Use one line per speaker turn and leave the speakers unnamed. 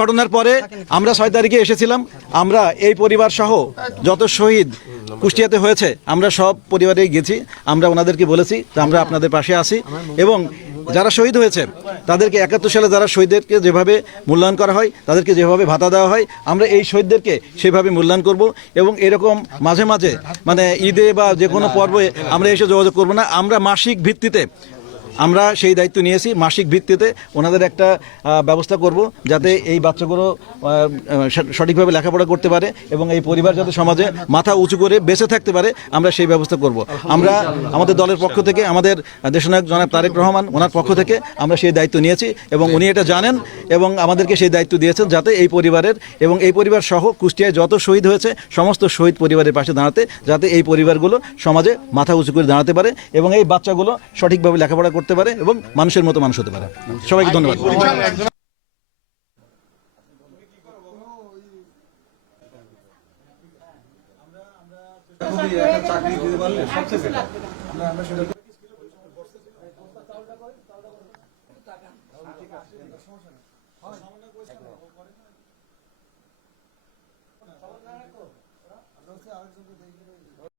ঘটনার পরে আমরা ছয় তারিখে এসেছিলাম। আমরা এই পরিবার সহ যত শহীদ কুষ্টিয়াতে হয়েছে, আমরা সব পরিবারে গেছি। আমরা ওনাদেরকে বলেছি আমরা আপনাদের পাশে আছি এবং যারা শহীদ হয়েছে, তাদেরকে একাত্তর সালে যারা শহীদদেরকে যেভাবে মূল্যায়ন করা হয়, তাদেরকে যেভাবে ভাতা দেওয়া হয়, আমরা এই শহীদদেরকে সেভাবে মূল্যায়ন করব এবং এরকম মাঝে মাঝে মানে ঈদে বা যে কোনো পর্বে আমরা এসে যোগাযোগ করব না। আমরা মাসিক ভিত্তিতে আমরা সেই দায়িত্ব নিয়েছি, মাসিক ভিত্তিতে ওনাদের একটা ব্যবস্থা করব যাতে এই বাচ্চাগুলো সঠিকভাবে লেখাপড়া করতে পারে এবং এই পরিবার যাতে সমাজে মাথা উঁচু করে বেঁচে থাকতে পারে, আমরা সেই ব্যবস্থা করব। আমরা আমাদের দলের পক্ষ থেকে, আমাদের দেশনায়ক জনাব তারেক রহমান ওনার পক্ষ থেকে আমরা সেই দায়িত্ব নিয়েছি এবং উনি এটা জানেন এবং আমাদেরকে সেই দায়িত্ব দিয়েছেন যাতে এই পরিবারের এবং এই পরিবার সহ কুষ্টিয়ায় যত শহীদ হয়েছে, সমস্ত শহীদ পরিবারের পাশে দাঁড়াতে, যাতে এই পরিবারগুলো সমাজে মাথা উঁচু করে দাঁড়াতে পারে এবং এই বাচ্চাগুলো সঠিকভাবে লেখাপড়া করতে পারে এবং মানুষের মতো মানুষ হতে পারে। সবাইকে ধন্যবাদ।